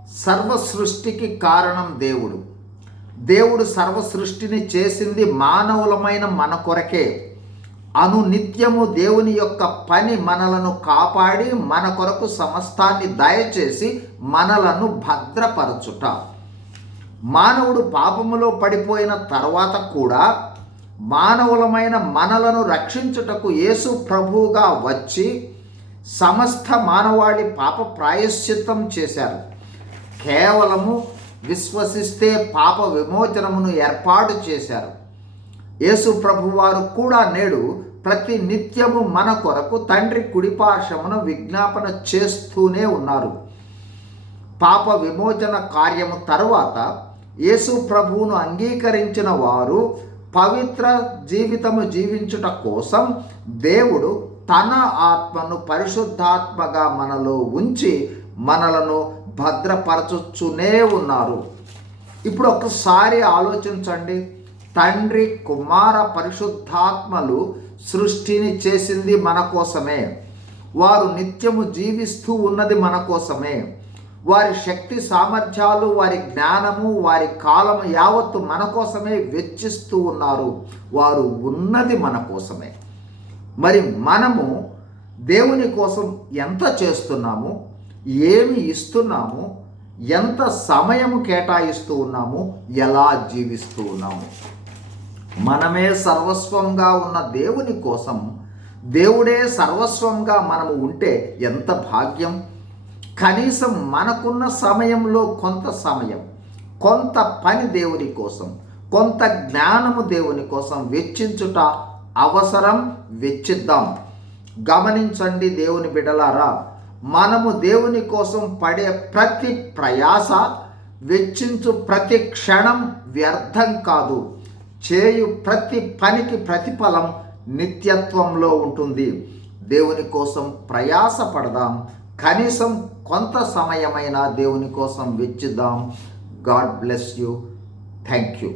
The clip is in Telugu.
సర్వ సృష్టికి కారణం దేవుడు. దేవుడు సర్వ సృష్టిని చేసింది మానవులమైన మన కొరకే. అనునిత్యము దేవుని యొక్క పని మనలను కాపాడి మన కొరకు సమస్తాన్ని దయచేసి మనలను భద్రపరచుట. మానవుడు పాపములో పడిపోయిన తర్వాత కూడా మానవులమైన మనలను రక్షించుటకు యేసు ప్రభువుగా వచ్చి సమస్త మానవాళి పాప ప్రాయశ్చిత్తం చేశారు. కేవలము విశ్వసిస్తే పాప విమోచనమును ఏర్పాటు చేశారు. యేసు ప్రభువారు కూడా నేడు ప్రతి నిత్యము మన కొరకు తండ్రి కుడిపార్శ్వమున విజ్ఞాపన చేస్తూనే ఉన్నారు. పాప విమోచన కార్యము తరువాత యేసు ప్రభువును అంగీకరించిన వారు పవిత్ర జీవితము జీవించుట కోసం దేవుడు తన ఆత్మను పరిశుద్ధాత్మగా మనలో ఉంచి మనలను భద్రపరచుచునే ఉన్నారు. ఇప్పుడు ఒకసారి ఆలోచించండి. తండ్రి, కుమార, పరిశుద్ధాత్మలు సృష్టిని చేసింది మన కోసమే. వారు నిత్యము జీవిస్తూ ఉన్నది మన కోసమే. వారి శక్తి సామర్థ్యాలు, వారి జ్ఞానము, వారి కాలము యావత్తు మన కోసమే వెచ్చిస్తూ ఉన్నారు. వారు ఉన్నది మన కోసమే. మరి మనము దేవుని కోసం ఎంత చేస్తున్నాము, ఏమి ఇస్తున్నాము, ఎంత సమయము కేటాయిస్తూ ఉన్నాము, ఎలా జీవిస్తూ ఉన్నాము? మనమే సర్వస్వంగా ఉన్న దేవుని కోసం దేవుడే సర్వస్వంగా మనము ఉంటే ఎంత భాగ్యం! కనీసం మనకున్న సమయంలో కొంత సమయం, కొంత పని దేవుని కోసం, కొంత జ్ఞానము దేవుని కోసం వెచ్చించుట అవసరం. వెచ్చిద్దాం. గమనించండి దేవుని బిడ్డలారా, మనము దేవుని కోసం పడే ప్రతి ప్రయాస, వెచ్చించు ప్రతి క్షణం వ్యర్థం కాదు. చేయు ప్రతి పనికి ప్రతిఫలం నిత్యత్వంలో ఉంటుంది. దేవుని కోసం ప్రయాస పడదాం. కనీసం కొంత సమయమైనా దేవుని కోసం వెచ్చిద్దాం. God bless you. Thank you.